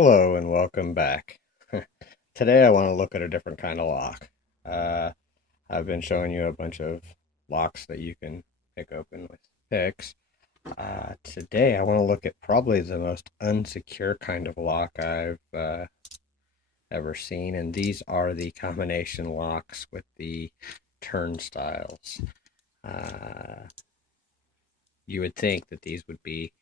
Hello and welcome back. Today I want to look at a different kind of lock. Uh, I've been showing you a bunch of locks that you can pick open with picks. Today I want to look at probably the most unsecure kind of lock I've ever seen, and these are the combination locks with the turnstiles. Uh, you would think that these would be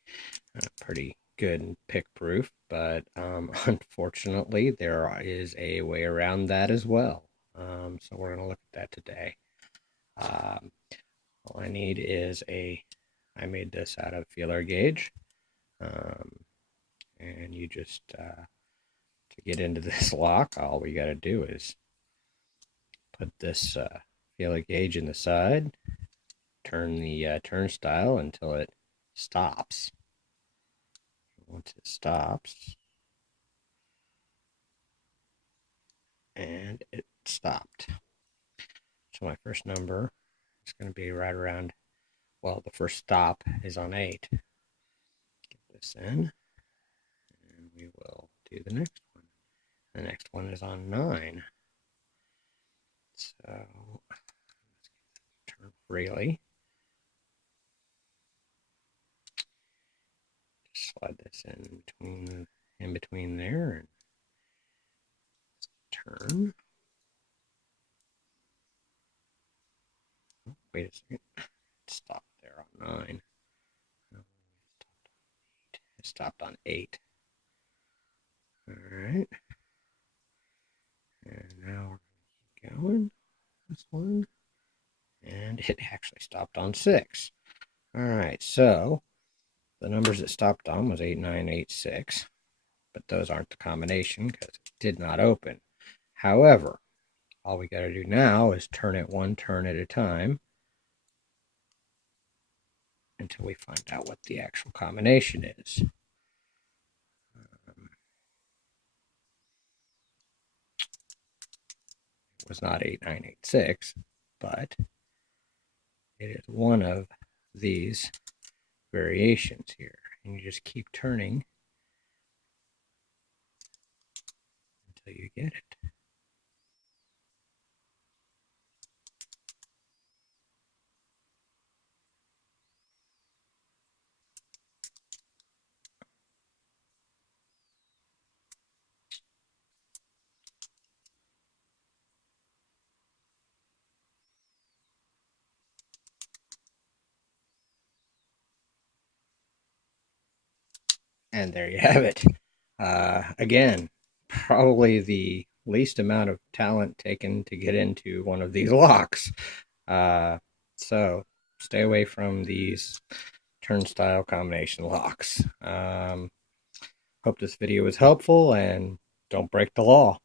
pretty good and pick proof, but unfortunately, there is a way around that as well. So we're going to look at that today. Um, all I need is I made this out of feeler gauge. Um, and you just, to get into this lock, all we got to do is put this feeler gauge in the side, turn the turnstile until it stops. Once it stops, and it stopped. So my first number is going to be right around, well, the first stop is on 8. Get this in, and we will do the next one. The next one is on 9. So let's turn freely. Just slide this in between there and turn. Oh, wait a second. Stop there on 9. It stopped on 8. All right. And now we're going. This one. And it actually stopped on 6. All right, so the numbers it stopped on was 8986, but those aren't the combination because it did not open. However, all we got to do now is turn it one turn at a time until we find out what the actual combination is. It was not 8986, but it is one of these variations here. And you just keep turning until you get it. And there you have it. Again, probably the least amount of talent taken to get into one of these locks. Uh, so stay away from these turnstile combination locks. Hope this video was helpful and don't break the law.